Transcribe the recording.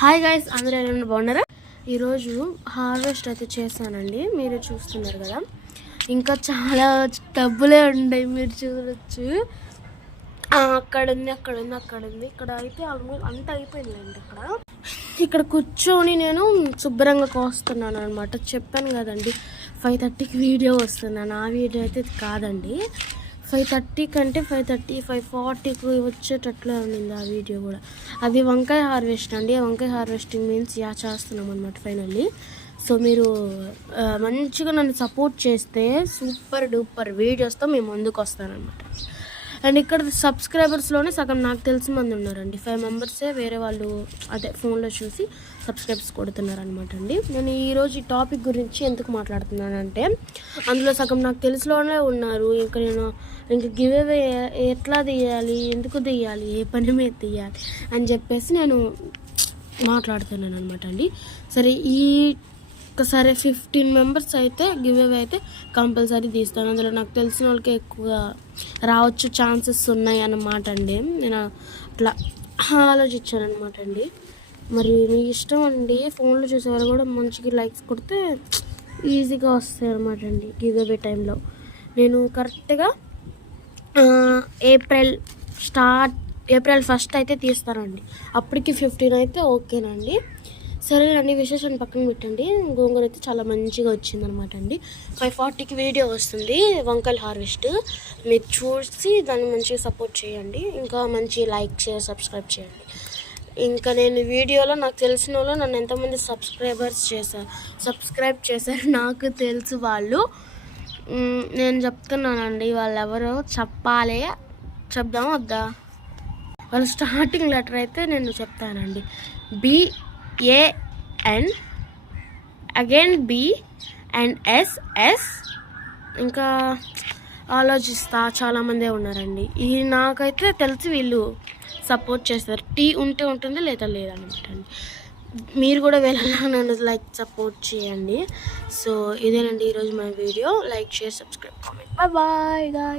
Hi guys, అందరూ ఎలా బాగున్నారా? ఈరోజు హార్వెస్ట్ అయితే చేశానండి. మీరు చూస్తున్నారు కదా, ఇంకా చాలా డబ్బులే ఉన్నాయి, మీరు చూడొచ్చు. అక్కడ ఉంది, ఇక్కడ అయితే ఆల్మోస్ట్ అంత అయిపోయిందండి. ఇక్కడ కూర్చొని నేను శుభ్రంగా కోస్తున్నాను అనమాట. చెప్పాను కదండి 5:30కి వీడియో వస్తున్నాను. ఆ వీడియో అయితే కాదండి, 5:30 కంటే 5:30, 5:40కి వచ్చేటట్లే ఉండింది ఆ వీడియో కూడా. అది వంకాయ హార్వెస్ట్ అండి. వంకాయ హార్వెస్టింగ్ మీన్స్ చేస్తున్నాం అనమాట ఫైనల్లీ. సో మీరు మంచిగా నన్ను సపోర్ట్ చేస్తే సూపర్ డూపర్ వీడియోస్తో మేము ముందుకు వస్తానమాట. అండ్ ఇక్కడ సబ్స్క్రైబర్స్లోనే సగం నాకు తెలిసిన మంది ఉన్నారండి. 5 మెంబర్సే వేరే వాళ్ళు అదే ఫోన్లో చూసి సబ్స్క్రైబ్స్ కొడుతున్నారు అనమాట అండి. నేను ఈరోజు ఈ టాపిక్ గురించి ఎందుకు మాట్లాడుతున్నానంటే, అందులో సగం నాకు తెలిసిలోనే ఉన్నారు. ఇంకా గివ్ అవే ఎట్లా తీయాలి, ఎందుకు తీయాలి, ఏ పని మీద తీయాలి అని చెప్పేసి నేను మాట్లాడుతున్నాను అనమాట అండి. సరే, ఒకసారి 15 మెంబర్స్ అయితే గివ్ అవే అయితే కంపల్సరీ తీస్తాను. అందులో నాకు తెలిసిన వాళ్ళకి ఎక్కువగా రావచ్చు ఛాన్సెస్ ఉన్నాయి అన్నమాట అండి. నేను అట్లా ఆలోచించాను అనమాట అండి. మరి మీ ఇష్టం అండి, ఫోన్లో చూసేవారు కూడా మంచిగా లైక్స్ కొడితే ఈజీగా వస్తాయి అనమాట అండి. గివ్ అవే టైంలో నేను కరెక్ట్గా ఏప్రిల్ 1 అయితే తీస్తానండి. అప్పటికి 15 అయితే ఓకేనండి. సరే అండి, విశేషాన్ని పక్కన పెట్టండి. గోంగూర అయితే చాలా మంచిగా వచ్చిందనమాట అండి. 5:40కి వీడియో వస్తుంది వంకాయల హార్వెస్ట్. మీరు చూసి దాన్ని మంచిగా సపోర్ట్ చేయండి. ఇంకా మంచి లైక్, షేర్, సబ్స్క్రైబ్ చేయండి. ఇంకా నేను వీడియోలో నాకు తెలిసిన వాళ్ళు నన్ను ఎంతమంది సబ్స్క్రైబ్ చేశారు నాకు తెలుసు వాళ్ళు. నేను చెప్తున్నానండి, వాళ్ళు ఎవరో చెప్దాం వద్దా? వాళ్ళ స్టార్టింగ్ లెటర్ అయితే నేను చెప్తానండి. BAN, again B and SS. ఇంకా ఆలోచిస్తా, చాలామందే ఉన్నారండి. ఇది నాకైతే తెలిసి వీళ్ళు సపోర్ట్ చేస్తారు. T ఉంటే ఉంటుంది, లేదా లేదనమాట అండి. మీరు కూడా వెళ్ళాలా నన్ను సపోర్ట్ చేయండి. సో ఇదేనండి ఈరోజు మన వీడియో. Like, share, subscribe, comment. Bye bye.